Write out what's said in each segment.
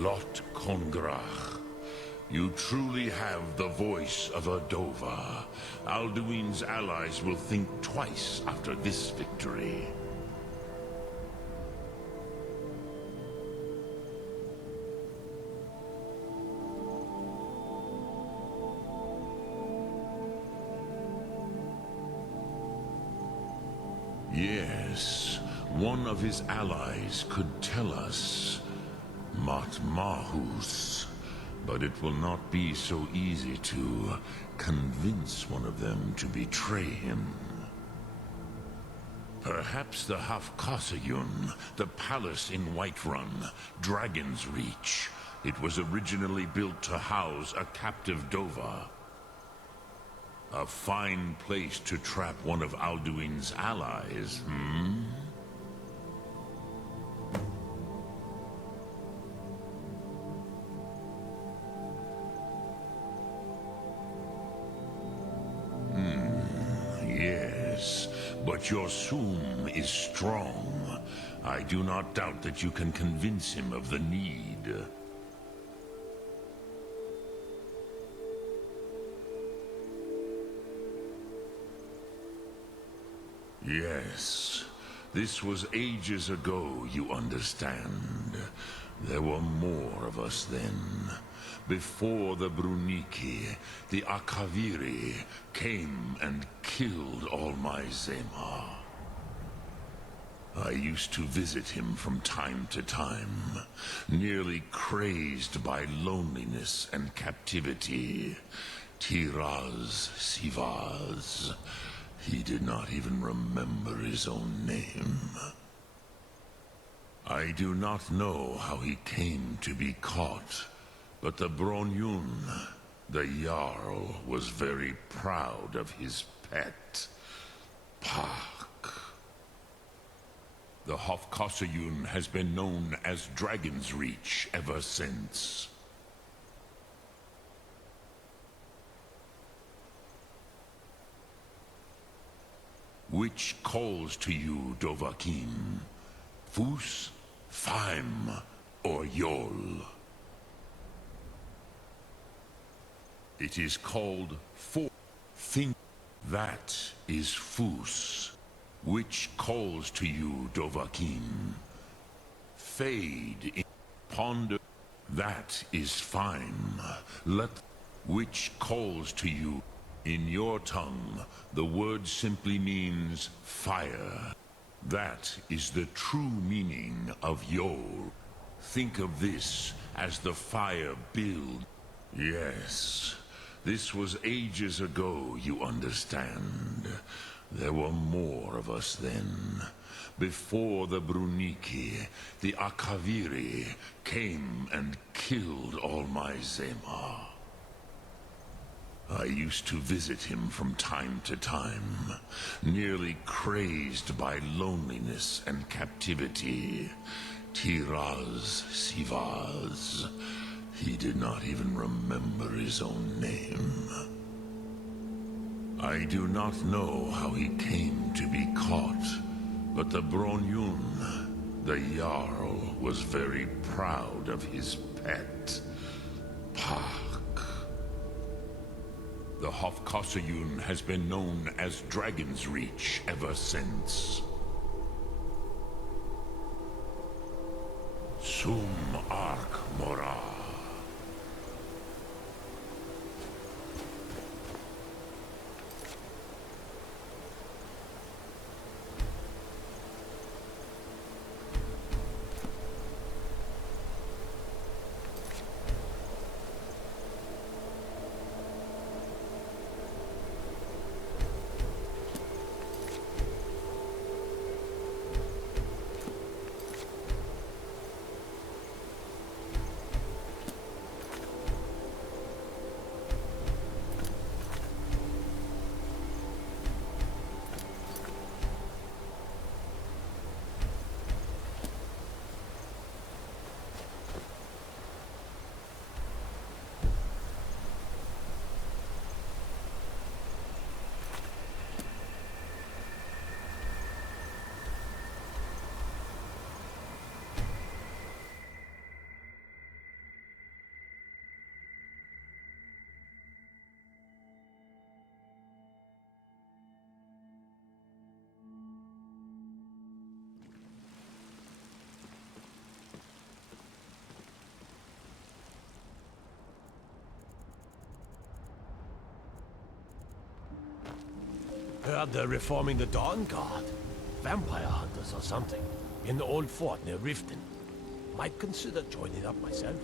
Lot Kongrach. You truly have the voice of a Dova. Alduin's allies will think twice after this victory. Yes, one of his allies could tell us. Matmahus. But it will not be so easy to convince one of them to betray him. Perhaps the Hafkasayun, the palace in Whiterun, Dragon's Reach. It was originally built to house a captive Dova. A fine place to trap one of Alduin's allies, hmm? Yes, but your Soom is strong. I do not doubt that you can convince him of the need. Yes, this was ages ago, you understand. There were more of us then. Before the Bruniki, the Akaviri came and killed all my Zema. I used to visit him from time to time, nearly crazed by loneliness and captivity. Tiraz Sivaz. He did not even remember his own name. I do not know how he came to be caught, but the Bronyun, the Jarl, was very proud of his pet, Pak. The Hofkasayun has been known as Dragon's Reach ever since. Which calls to you, Dovahkiin? Fus, Faim, or Yol? It is called For. Think that is Fus. Which calls to you, Dovahkiin? Fade in ponder. That is Faim. Let. Which calls to you? In your tongue, the word simply means fire. That is the true meaning of Yol. Think of this as the fire build. Yes, this was ages ago, you understand. There were more of us then. Before the Bruniki, the Akaviri came and killed all my Zema. I used to visit him from time to time, nearly crazed by loneliness and captivity. Tiraz Sivaz. He did not even remember his own name. I do not know how he came to be caught, but the Bronyun, the Jarl, was very proud of his pet, Pak. The Hofkasayun has been known as Dragon's Reach ever since. Sum Ark Mora. Heard they're reforming the Dawn Guard. Vampire hunters or something. In the old fort near Riften. Might consider joining up myself.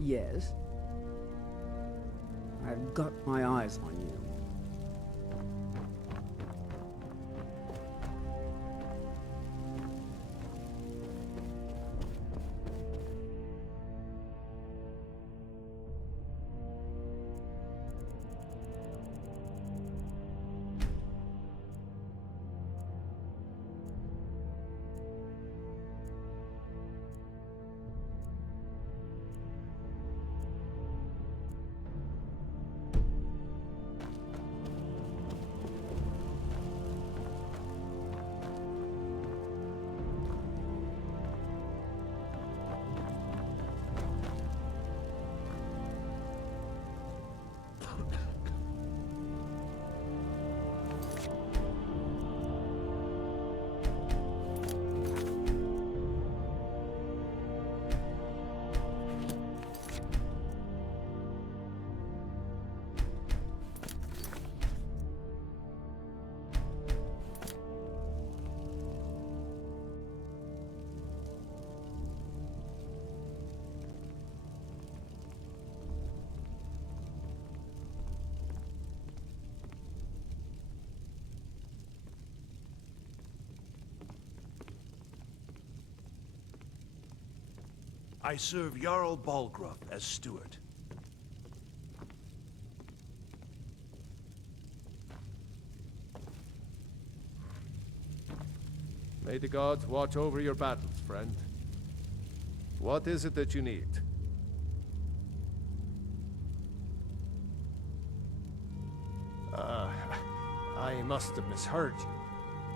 Yes. I've got my eyes on you. I serve Jarl Balgruuf as steward. May the gods watch over your battles, friend. What is it that you need? I must have misheard you.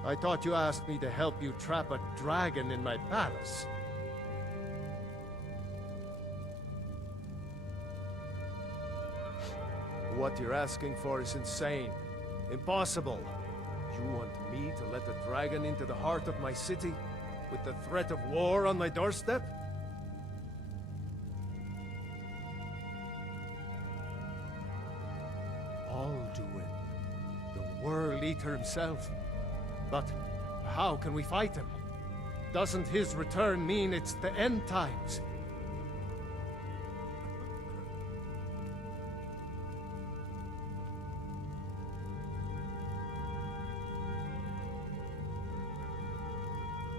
I thought you asked me to help you trap a dragon in my palace. What you're asking for is insane. Impossible. You want me to let a dragon into the heart of my city, with the threat of war on my doorstep? Alduin, the World Eater himself. But how can we fight him? Doesn't his return mean it's the end times?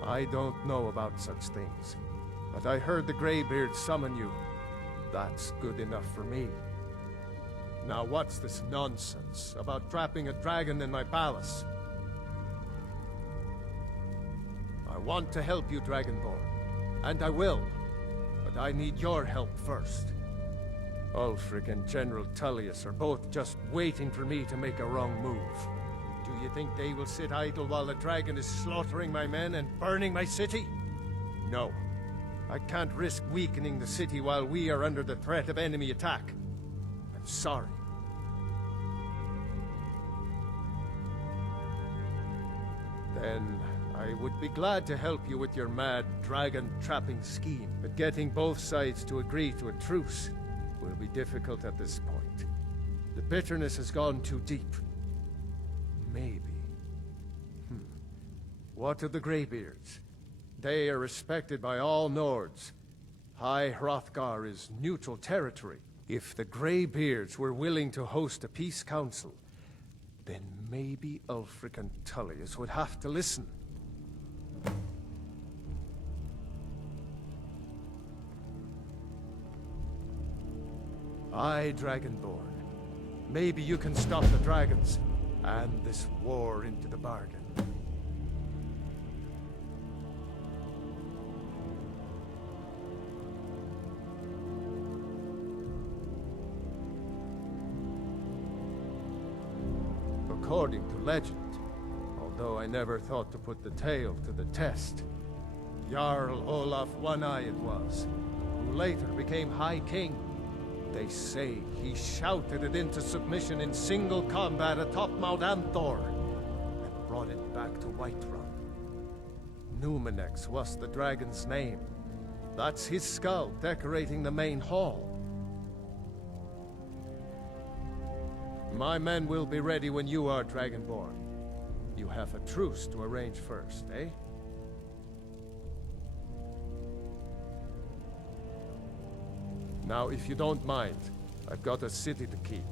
I don't know about such things, but I heard the Greybeard summon you. That's good enough for me. Now what's this nonsense about trapping a dragon in my palace? I want to help you, Dragonborn, and I will, but I need your help first. Ulfric and General Tullius are both just waiting for me to make a wrong move. Do you think they will sit idle while the dragon is slaughtering my men and burning my city? No. I can't risk weakening the city while we are under the threat of enemy attack. I'm sorry. Then I would be glad to help you with your mad dragon-trapping scheme, but getting both sides to agree to a truce will be difficult at this point. The bitterness has gone too deep. Maybe. What of the Greybeards? They are respected by all Nords. High Hrothgar is neutral territory. If the Greybeards were willing to host a peace council, Then maybe Ulfric and Tullius would have to listen. Aye, Dragonborn. Maybe you can stop the dragons, and this war into the bargain. According to legend, although I never thought to put the tale to the test, Jarl Olaf One-Eye it was, who later became High King. They say he shouted it into submission in single combat atop Mount Anthor, and brought it back to Whiterun. Numenex was the dragon's name. That's his skull decorating the main hall. My men will be ready when you are, Dragonborn. You have a truce to arrange first, eh? Now, if you don't mind, I've got a city to keep.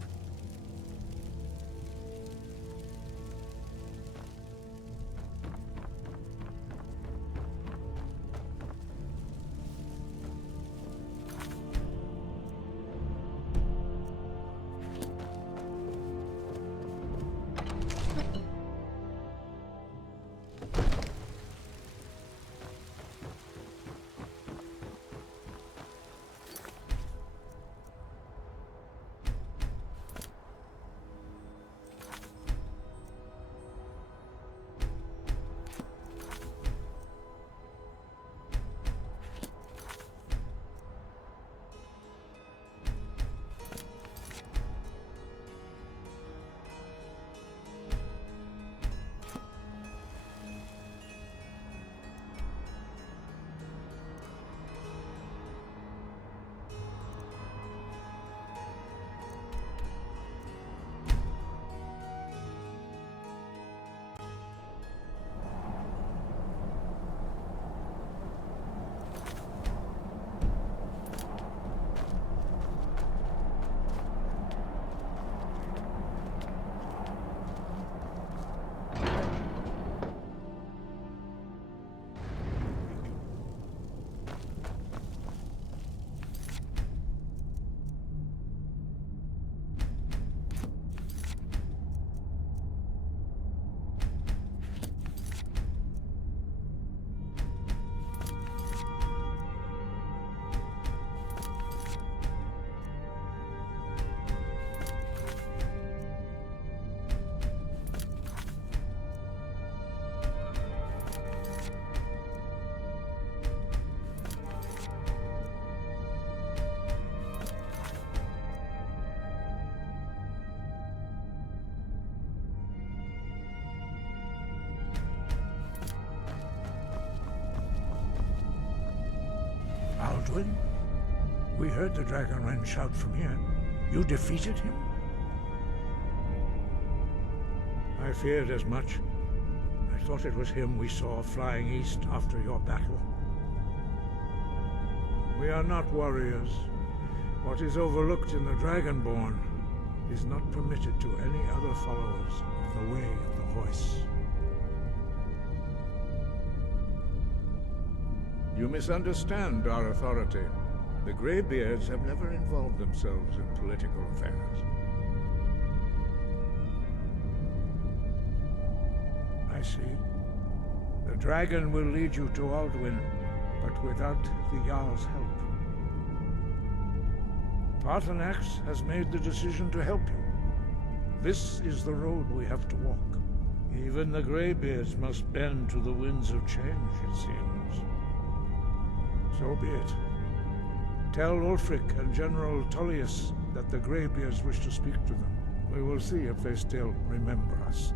Alduin? We heard the Dragonren shout from here. You defeated him? I feared as much. I thought it was him we saw flying east after your battle. We are not warriors. What is overlooked in the Dragonborn is not permitted to any other followers of the Way of the Voice. You misunderstand our authority. The Greybeards have never involved themselves in political affairs. I see. The dragon will lead you to Alduin, but without the Jarl's help. Paarthurnax has made the decision to help you. This is the road we have to walk. Even the Greybeards must bend to the winds of change, it seems. So be it. Tell Ulfric and General Tullius that the Greybeards wish to speak to them. We will see if they still remember us.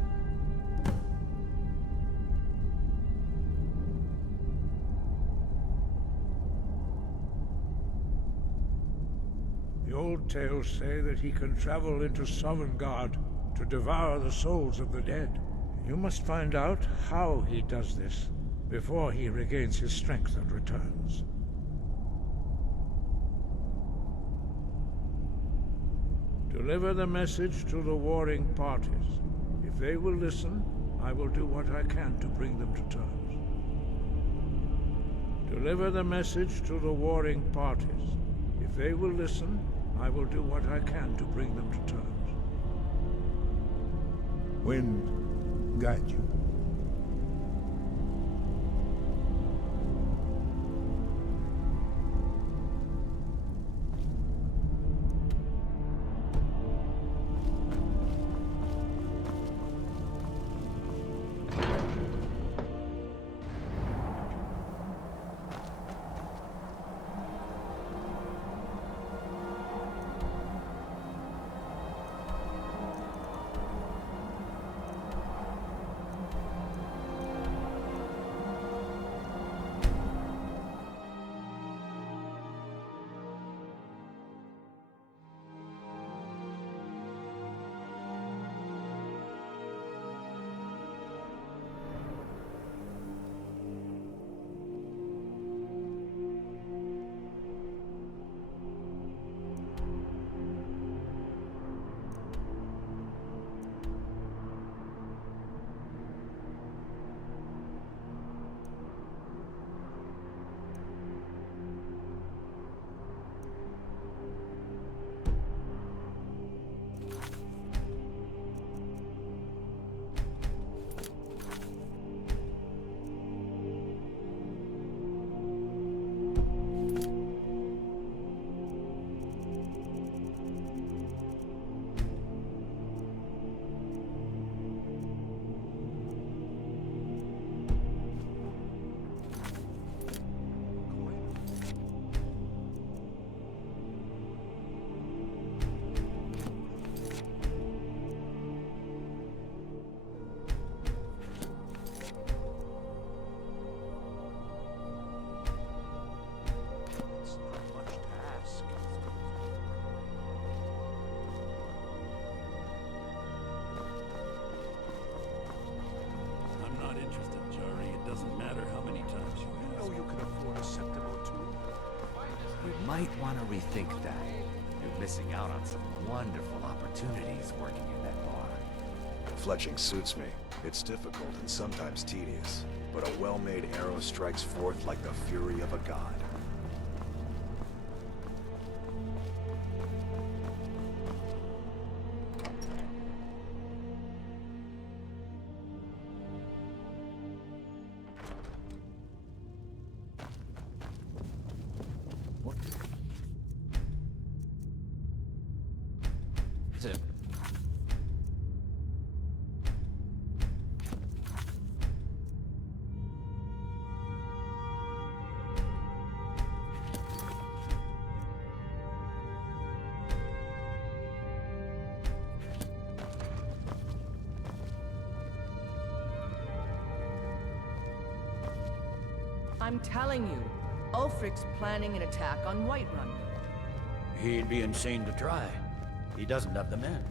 The old tales say that he can travel into Sovngarde to devour the souls of the dead. You must find out how he does this before he regains his strength and returns. Deliver the message to the warring parties. If they will listen, I will do what I can to bring them to terms. Deliver the message to the warring parties. If they will listen, I will do what I can to bring them to terms. Wind, guide you. Might want to rethink that. You're missing out on some wonderful opportunities working in that bar. Fletching suits me. It's difficult and sometimes tedious, but a well-made arrow strikes forth like the fury of a god. I'm telling you, Ulfric's planning an attack on Whiterun. He'd be insane to try. He doesn't have the men.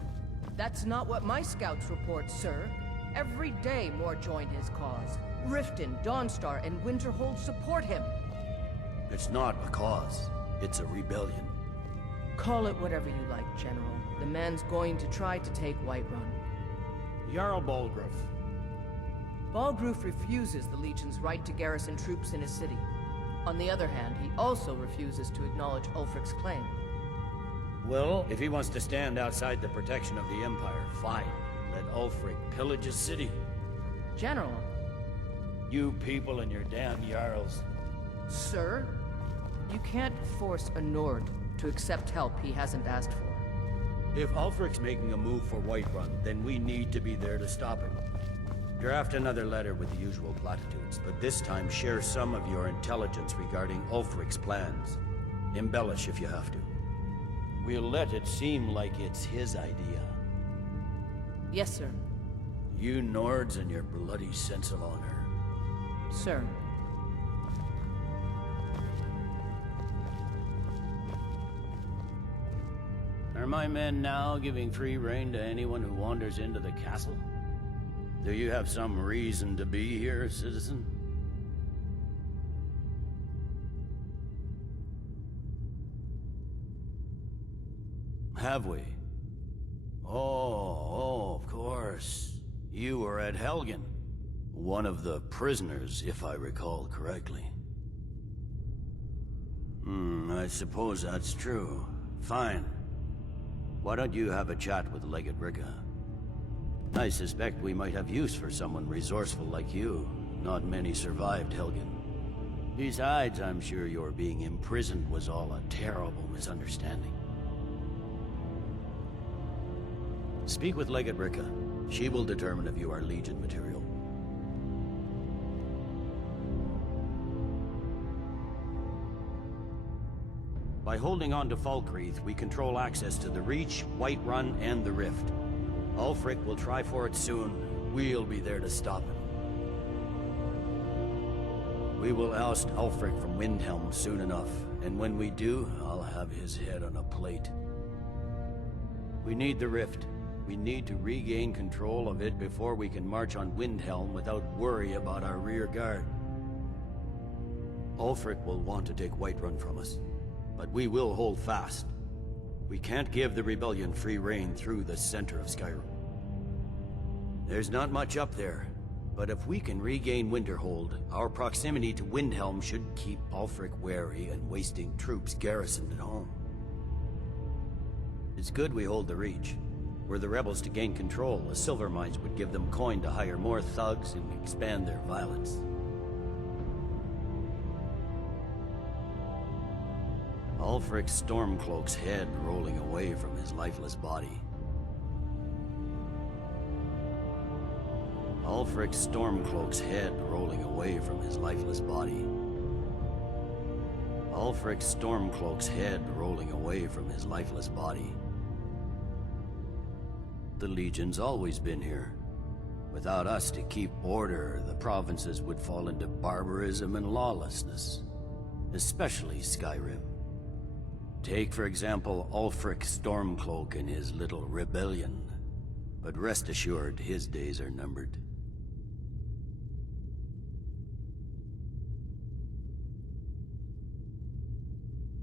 That's not what my scouts report, sir. Every day more join his cause. Riften, Dawnstar, and Winterhold support him. It's not a cause. It's a rebellion. Call it whatever you like, General. The man's going to try to take Whiterun. Jarl Balgruuf. Balgruuf refuses the Legion's right to garrison troops in his city. On the other hand, he also refuses to acknowledge Ulfric's claim. Well, if he wants to stand outside the protection of the Empire, fine. Let Ulfric pillage his city. General. You people and your damn Jarls. Sir, you can't force a Nord to accept help he hasn't asked for. If Ulfric's making a move for Whiterun, then we need to be there to stop him. Draft another letter with the usual platitudes, but this time share some of your intelligence regarding Ulfric's plans. Embellish if you have to. We'll let it seem like it's his idea. Yes, sir. You Nords and your bloody sense of honor. Sir. Are my men now giving free rein to anyone who wanders into the castle? Do you have some reason to be here, citizen? Have we? Oh, of course. You were at Helgen. One of the prisoners, if I recall correctly. I suppose that's true. Fine. Why don't you have a chat with Legate Ricka? I suspect we might have use for someone resourceful like you. Not many survived Helgen. Besides, I'm sure your being imprisoned was all a terrible misunderstanding. Speak with Legate Ricka. She will determine if you are Legion material. By holding on to Falkreath, we control access to the Reach, Whiterun, and the Rift. Ulfric will try for it soon. We'll be there to stop him. We will oust Ulfric from Windhelm soon enough, and when we do, I'll have his head on a plate. We need the Rift. We need to regain control of it before we can march on Windhelm without worry about our rear guard. Ulfric will want to take Whiterun from us, but we will hold fast. We can't give the rebellion free rein through the center of Skyrim. There's not much up there, but if we can regain Winterhold, our proximity to Windhelm should keep Ulfric wary and wasting troops garrisoned at home. It's good we hold the Reach. Were the rebels to gain control, the silver mines would give them coin to hire more thugs and expand their violence. Ulfric's Stormcloak's head rolling away from his lifeless body. Ulfric's Stormcloak's head rolling away from his lifeless body. Ulfric's Stormcloak's head rolling away from his lifeless body. The Legion's always been here. Without us to keep order, the provinces would fall into barbarism and lawlessness. Especially Skyrim. Take, for example, Ulfric Stormcloak and his little rebellion. But rest assured, his days are numbered.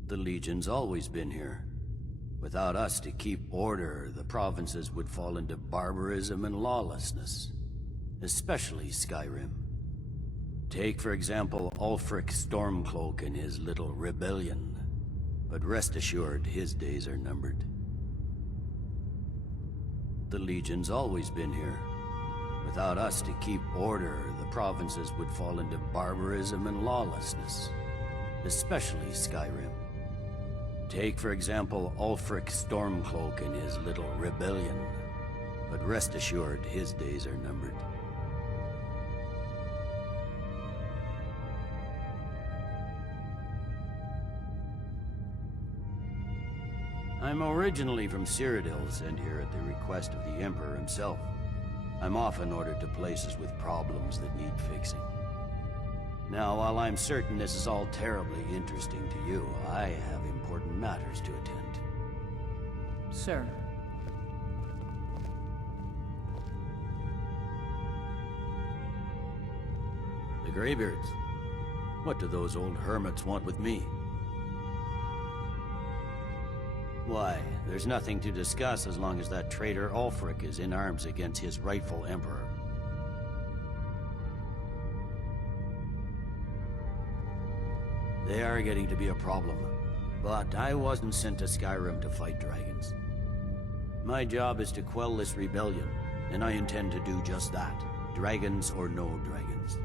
The Legion's always been here. Without us to keep order, the provinces would fall into barbarism and lawlessness. Especially Skyrim. Take, for example, Ulfric Stormcloak and his little rebellion. But rest assured, his days are numbered. The Legion's always been here. Without us to keep order, the provinces would fall into barbarism and lawlessness. Especially Skyrim. Take, for example, Ulfric Stormcloak and his little rebellion. But rest assured, his days are numbered. I'm originally from Cyrodiil, sent here at the request of the Emperor himself. I'm often ordered to places with problems that need fixing. Now, while I'm certain this is all terribly interesting to you, I have important matters to attend. Sir. The Greybeards. What do those old hermits want with me? Why, there's nothing to discuss as long as that traitor Ulfric is in arms against his rightful emperor. They are getting to be a problem, but I wasn't sent to Skyrim to fight dragons. My job is to quell this rebellion, and I intend to do just that, dragons or no dragons.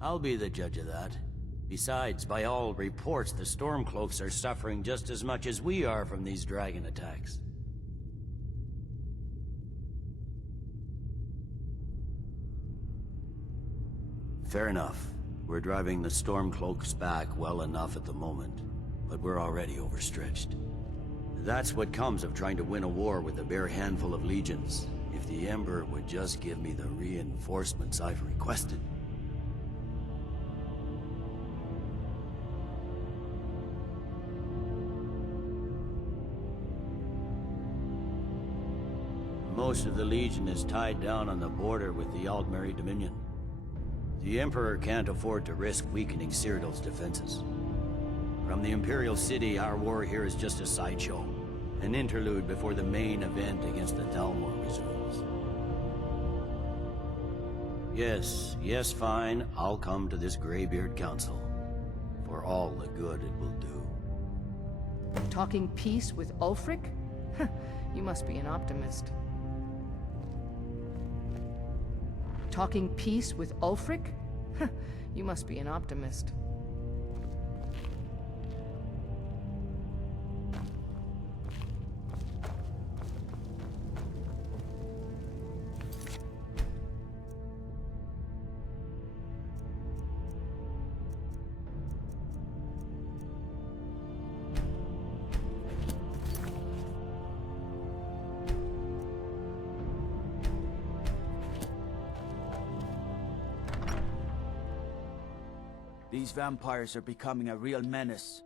I'll be the judge of that. Besides, by all reports, the Stormcloaks are suffering just as much as we are from these dragon attacks. Fair enough. We're driving the Stormcloaks back well enough at the moment, but we're already overstretched. That's what comes of trying to win a war with a bare handful of legions. If the Emperor would just give me the reinforcements I've requested. Most of the Legion is tied down on the border with the Altmeri Dominion. The Emperor can't afford to risk weakening Cyrodiil's defenses. From the Imperial City, our war here is just a sideshow. An interlude before the main event against the Thalmor resumes. Yes, fine. I'll come to this Greybeard Council. For all the good it will do. Talking peace with Ulfric? You must be an optimist. Talking peace with Ulfric? You must be an optimist. These vampires are becoming a real menace.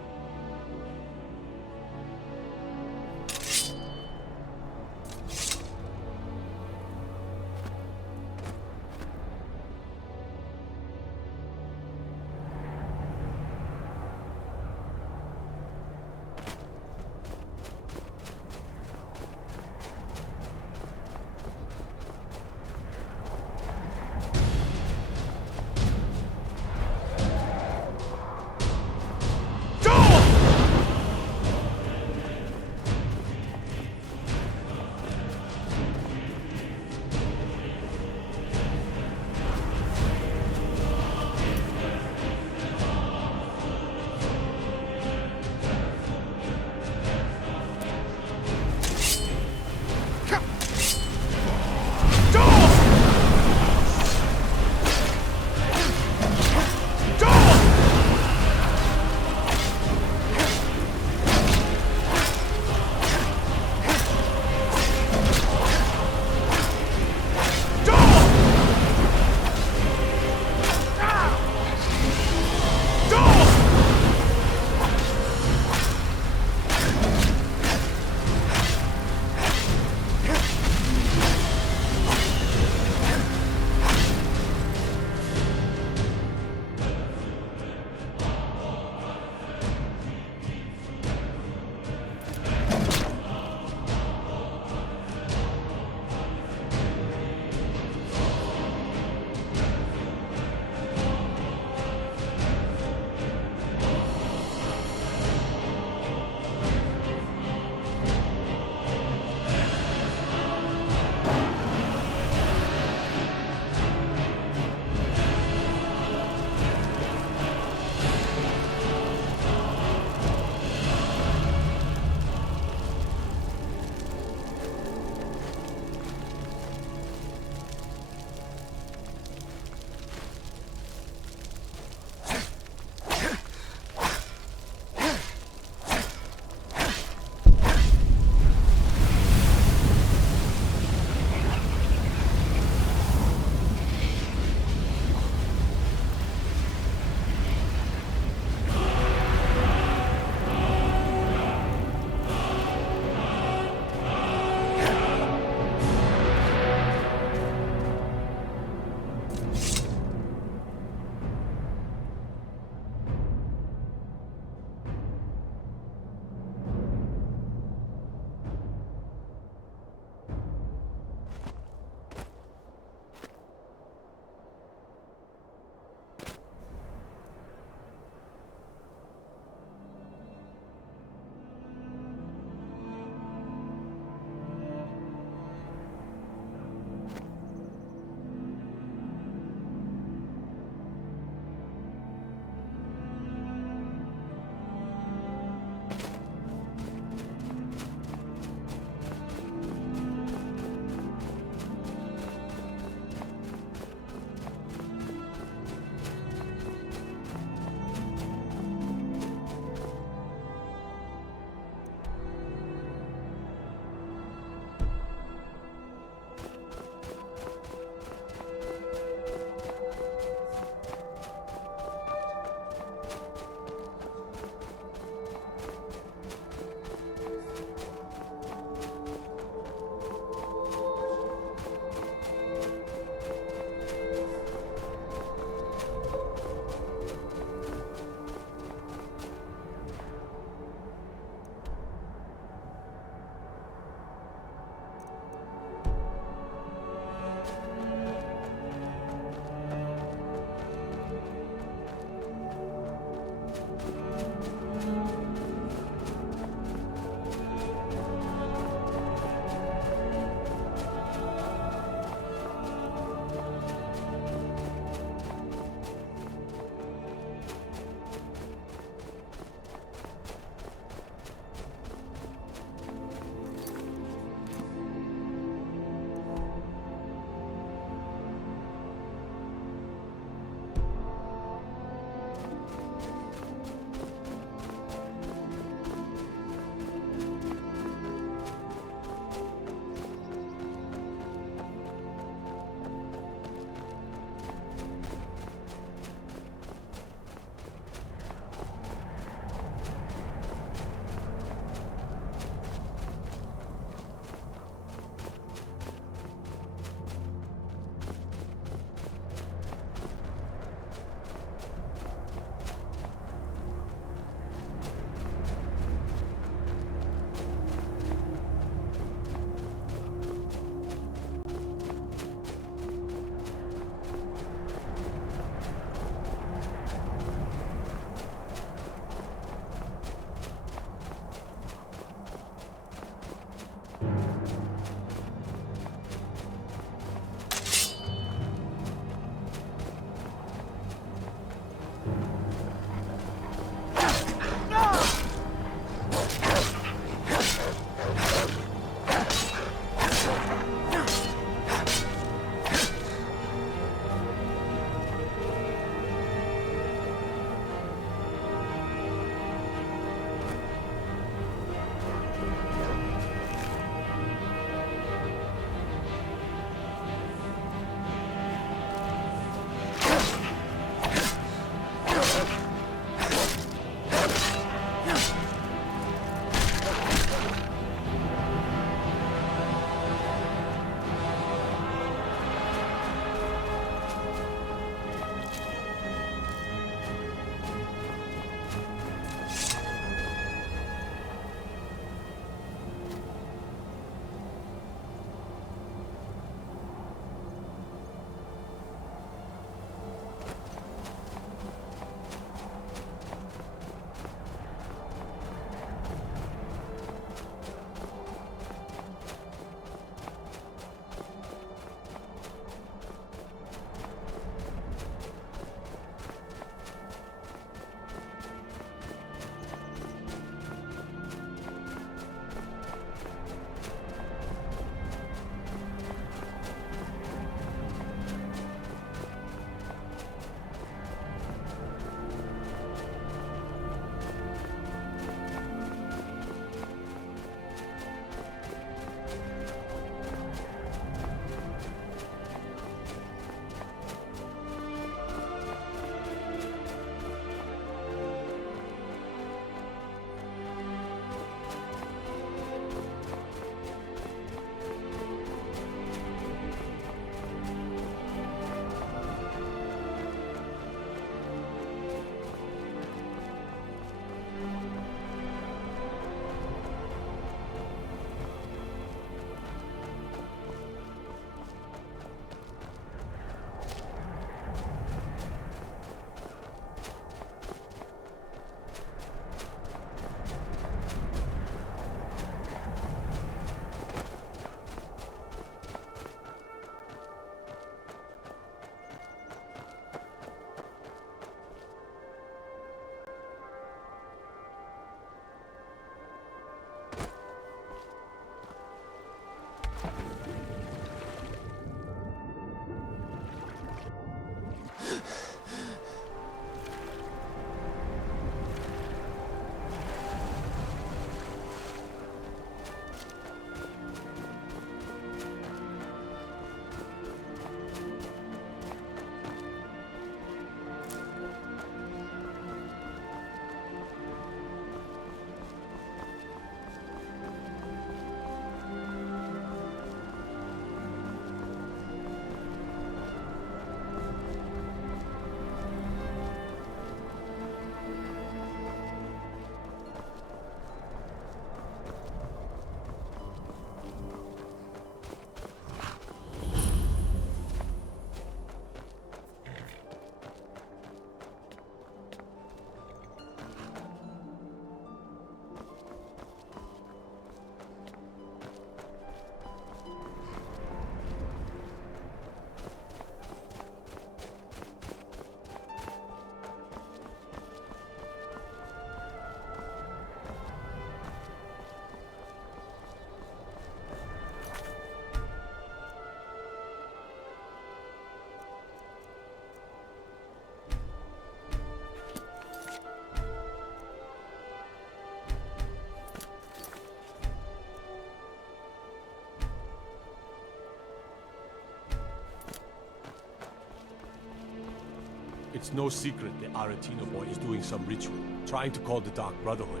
It's no secret the Aretino boy is doing some ritual, trying to call the Dark Brotherhood.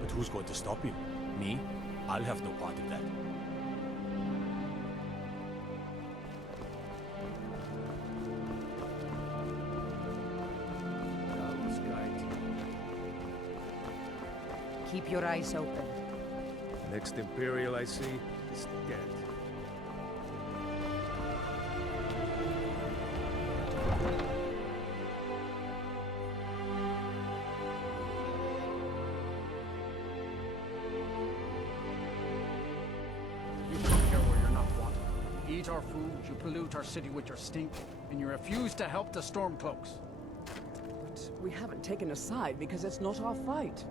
But who's going to stop him? Me? I'll have no part in that. Keep your eyes open. Next Imperial I see is dead. You come here where you're not wanted. You eat our food, you pollute our city with your stink, and you refuse to help the Stormcloaks. But we haven't taken a side because it's not our fight.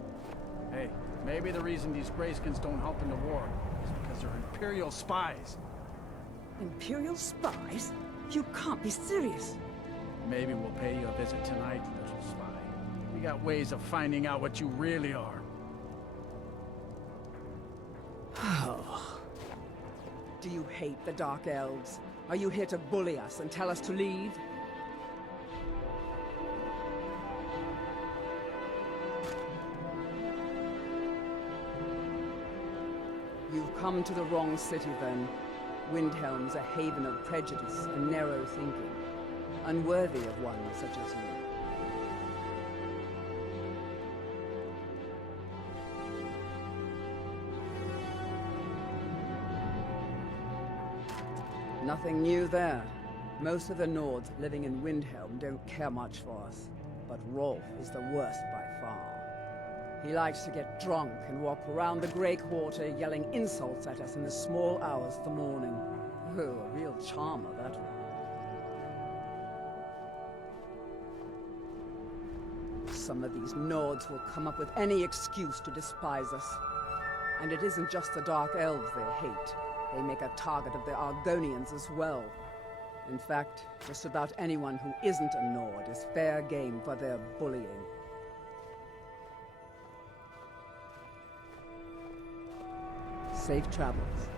Hey, maybe the reason these Greyskins don't help in the war is because they're Imperial spies. Imperial spies? You can't be serious. Maybe we'll pay you a visit tonight, little spy. We got ways of finding out what you really are. Do you hate the Dark Elves? Are you here to bully us and tell us to leave? You've come to the wrong city, then. Windhelm's a haven of prejudice and narrow thinking, unworthy of one such as you. Nothing new there. Most of the Nords living in Windhelm don't care much for us, but Rolf is the worst by far. He likes to get drunk and walk around the Grey Quarter yelling insults at us in the small hours of the morning. Oh, a real charmer, that one. Some of these Nords will come up with any excuse to despise us. And it isn't just the Dark Elves they hate. They make a target of the Argonians as well. In fact, just about anyone who isn't a Nord is fair game for their bullying. Safe travels.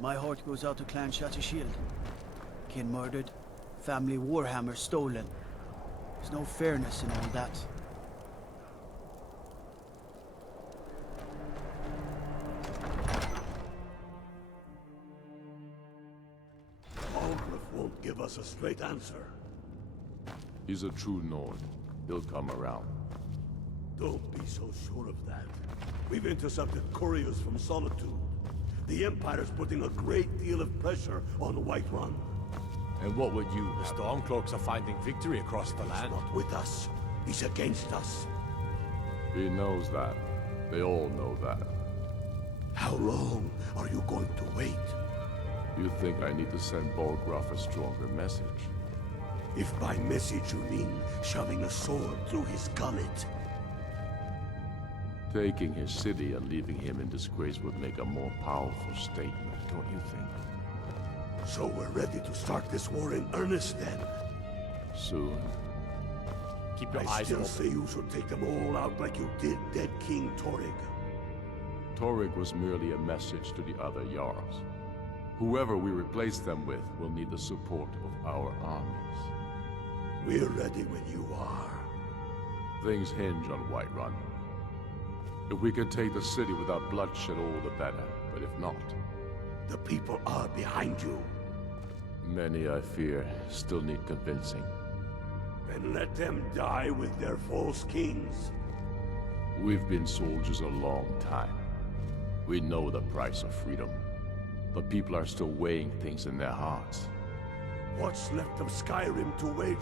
My heart goes out to Clan Shattershield. Kin murdered, family warhammer stolen. There's no fairness in all that. Algrif won't give us a straight answer. He's a true Nord. He'll come around. Don't be so sure of that. We've intercepted couriers from Solitude. The Empire's putting a great deal of pressure on Whiterun. And what would you? The Stormcloaks are finding victory across the land. He's not with us. He's against us. He knows that. They all know that. How long are you going to wait? You think I need to send Bolgraf a stronger message? If by message you mean shoving a sword through his gullet. Taking his city and leaving him in disgrace would make a more powerful statement, don't you think? So we're ready to start this war in earnest then? Soon. Keep your I eyes still open. say you should take them all out like you did dead King Torrig. Torrig was merely a message to the other Jarls. Whoever we replace them with will need the support of our armies. We're ready when you are. Things hinge on Whiterun. If we can take the city without bloodshed, all the better. But if not... The people are behind you. Many, I fear, still need convincing. Then let them die with their false kings. We've been soldiers a long time. We know the price of freedom. But people are still weighing things in their hearts. What's left of Skyrim to wager?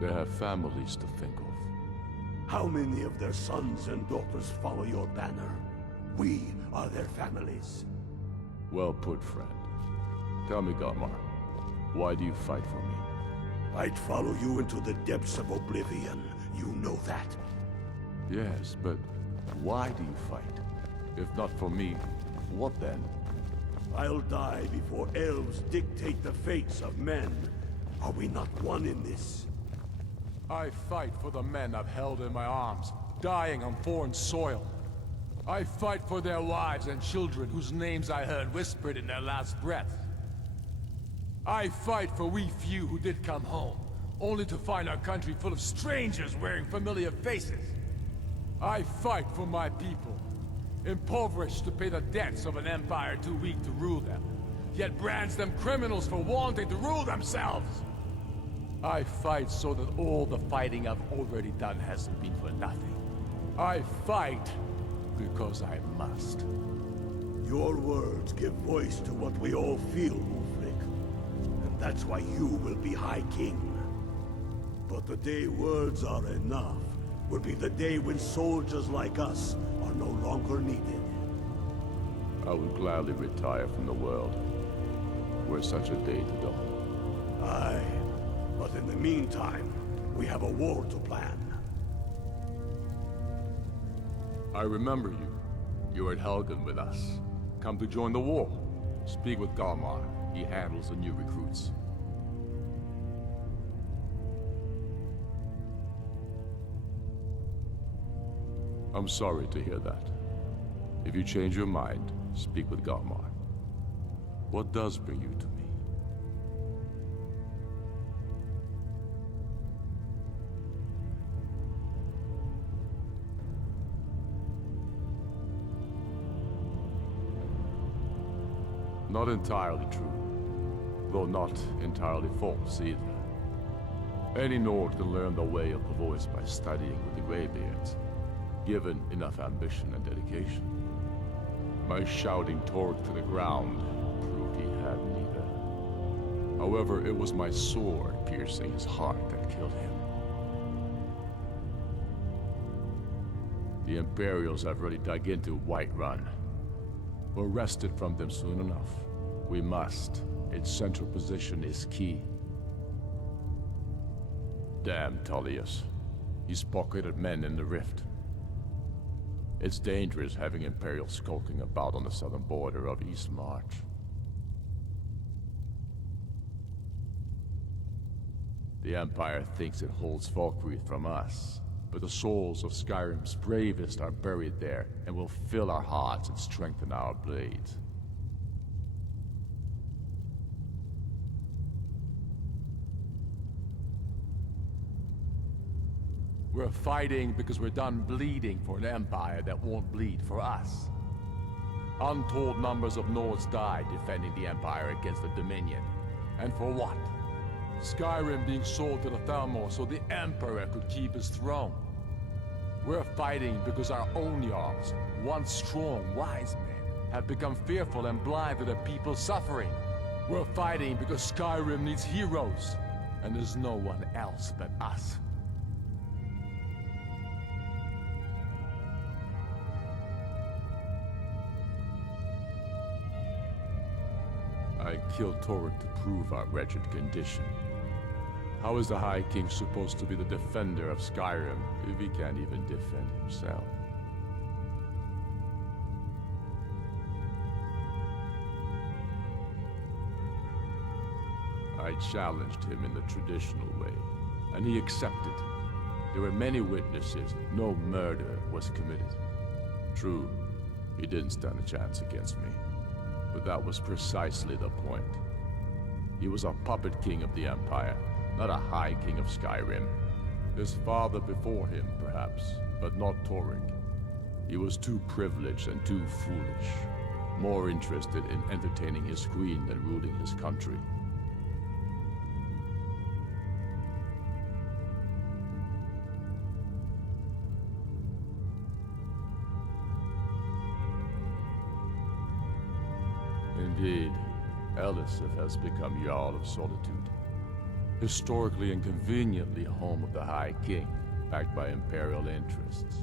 They have families to think of. How many of their sons and daughters follow your banner? We are their families. Well put, friend. Tell me, Galmar, why do you fight for me? I'd follow you into the depths of oblivion. You know that. Yes, but why do you fight? If not for me, what then? I'll die before elves dictate the fates of men. Are we not one in this? I fight for the men I've held in my arms, dying on foreign soil. I fight for their wives and children whose names I heard whispered in their last breath. I fight for we few who did come home, only to find our country full of strangers wearing familiar faces. I fight for my people, impoverished to pay the debts of an empire too weak to rule them, yet brands them criminals for wanting to rule themselves. I fight so that all the fighting I've already done hasn't been for nothing. I fight because I must. Your words give voice to what we all feel, Ulfric. And that's why you will be High King. But the day words are enough will be the day when soldiers like us are no longer needed. I would gladly retire from the world, were such a day to dawn. Aye, but in the meantime, we have a war to plan. I remember you. You were at Helgen with us. Come to join the war. Speak with Galmar. He handles the new recruits. I'm sorry to hear that. If you change your mind, speak with Galmar. What does bring you to me? Not entirely true, though not entirely false either. Any Nord can learn the way of the voice by studying with the Greybeards, given enough ambition and dedication. My shouting Torg to the ground proved he had neither. However, it was my sword piercing his heart that killed him. The Imperials have already dug into Whiterun. We're wrested from them soon enough. We must. Its central position is key. Damn Tullius. He's pocketed men in the rift. It's dangerous having Imperials skulking about on the southern border of East March. The Empire thinks it holds Valkyrie from us, but the souls of Skyrim's bravest are buried there and will fill our hearts and strengthen our blades. We're fighting because we're done bleeding for an empire that won't bleed for us. Untold numbers of Nords died defending the empire against the Dominion. And for what? Skyrim being sold to the Thalmor so the Emperor could keep his throne. We're fighting because our own Jarls, once strong, wise men, have become fearful and blind to the people's suffering. We're fighting because Skyrim needs heroes, and there's no one else but us. I killed Torrik to prove our wretched condition. How is the High King supposed to be the defender of Skyrim if he can't even defend himself? I challenged him in the traditional way. and he accepted. There were many witnesses. No murder was committed. True, he didn't stand a chance against me. But that was precisely the point. He was a puppet king of the Empire, not a high king of Skyrim. His father before him, perhaps, but not Torrik. He was too privileged and too foolish, more interested in entertaining his queen than ruling his country. Indeed, Elisif has become Jarl of Solitude. Historically and conveniently home of the High King, backed by Imperial interests.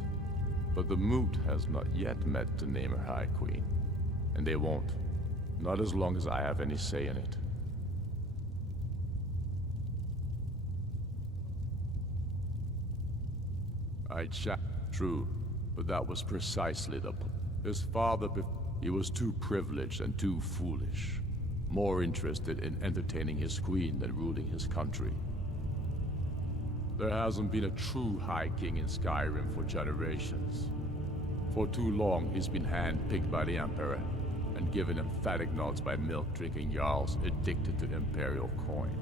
But the Moot has not yet met to name her High Queen. And they won't. Not as long as I have any say in it. True, but that was precisely the point. His father he was too privileged and too foolish. More interested in entertaining his queen than ruling his country. There hasn't been a true High King in Skyrim for generations. For too long, he's been hand-picked by the Emperor, and given emphatic nods by milk-drinking Jarls addicted to Imperial coin.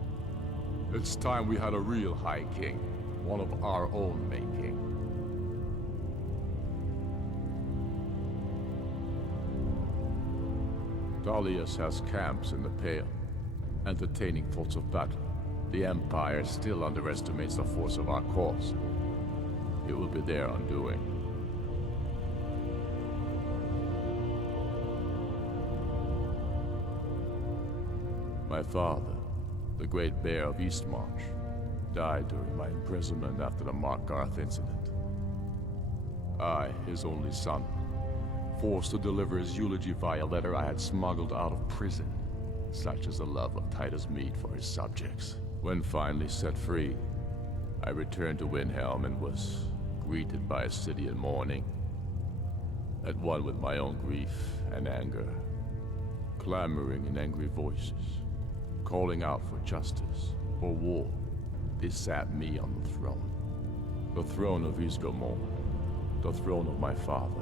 It's time we had a real High King, one of our own making. Dalius has camps in the Pale, entertaining thoughts of battle. The Empire still underestimates the force of our cause. It will be their undoing. My father, the Great Bear of Eastmarch, died during my imprisonment after the Markarth incident. I, his only son, forced to deliver his eulogy via letter I had smuggled out of prison. Such is the love of Titus Mead for his subjects. When finally set free, I returned to Windhelm and was greeted by a city in mourning, at one with my own grief and anger, clamoring in angry voices, calling out for justice, for war. They sat me on the throne of Ysgramor, the throne of my father.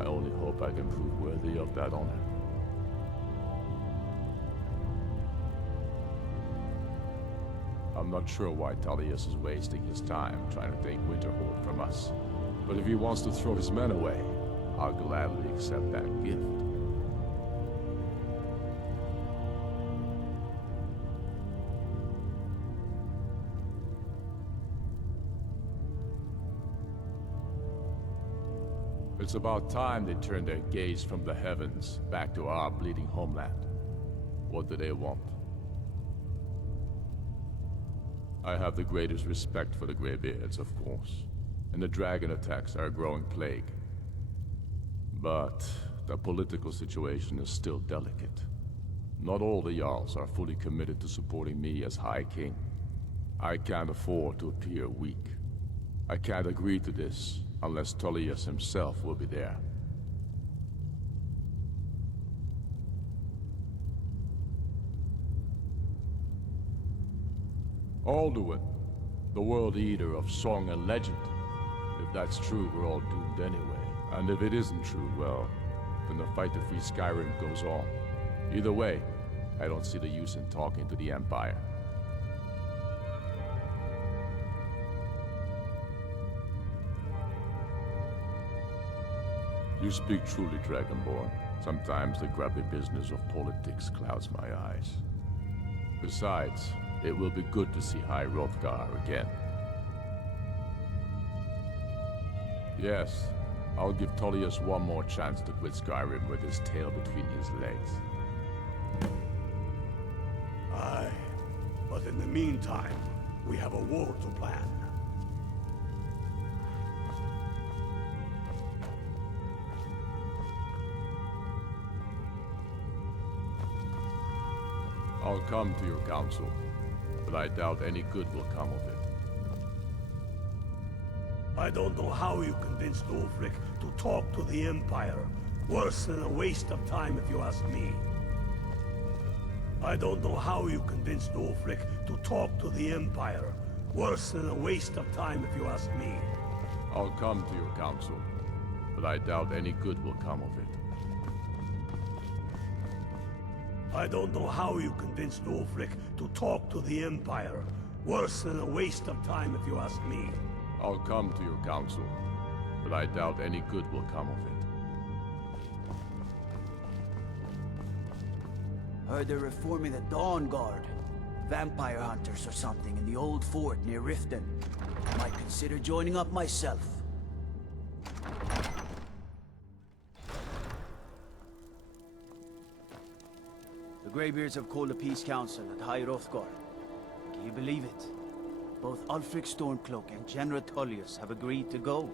I only hope I can prove worthy of that honor. I'm not sure why Tullius is wasting his time trying to take Winterhold from us. But if he wants to throw his men away, I'll gladly accept that gift. It's about time they turned their gaze from the heavens back to our bleeding homeland. What do they want? I have the greatest respect for the Greybeards, of course, and the dragon attacks are a growing plague. But the political situation is still delicate. Not all the Jarls are fully committed to supporting me as High King. I can't afford to appear weak. I can't agree to this unless Tullius himself will be there. Alduin, the World Eater of song and legend. If that's true, we're all doomed anyway. And if it isn't true, well, then the fight to free Skyrim goes on. Either way, I don't see the use in talking to the Empire. You speak truly, Dragonborn. Sometimes the grubby business of politics clouds my eyes. Besides, it will be good to see High Hrothgar again. Yes, I'll give Tullius one more chance to quit Skyrim with his tail between his legs. Aye, but in the meantime, we have a war to plan. I'll come to your council, but I doubt any good will come of it. I don't know how you convinced Ulfric to talk to the Empire. Worse than a waste of time if you ask me. I don't know how you convinced Ulfric to talk talk to the Empire. Worse than a waste of time if you ask me. I'll come to your council, but I doubt any good will come of it. I don't know how you convinced Ulfric to talk to the Empire. Worse than a waste of time if you ask me. I'll come to your council, but I doubt any good will come of it. Heard they're reforming the Dawn Guard. Vampire hunters or something in the old fort near Riften. Might consider joining up myself. The Greybeards have called a peace council at High Hrothgar. Can you believe it? Both Ulfric Stormcloak and General Tullius have agreed to go.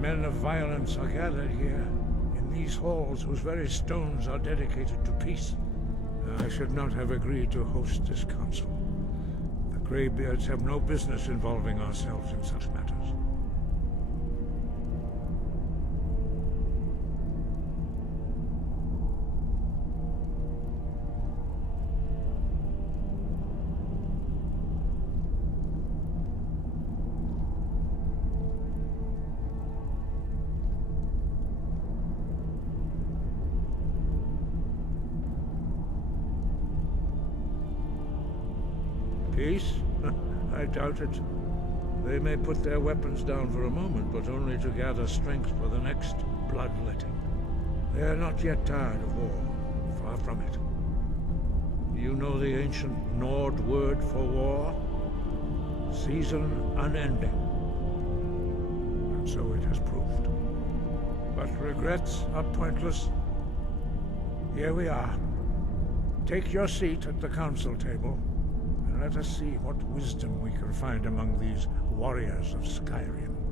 Men of violence are gathered here, in these halls whose very stones are dedicated to peace. I should not have agreed to host this council. The Greybeards have no business involving ourselves in such matters. Peace? I doubt it. They may put their weapons down for a moment, but only to gather strength for the next bloodletting. They are not yet tired of war. Far from it. You know the ancient Nord word for war? Season unending. And so it has proved. But regrets are pointless. Here we are. Take your seat at the council table. Let us see what wisdom we can find among these warriors of Skyrim.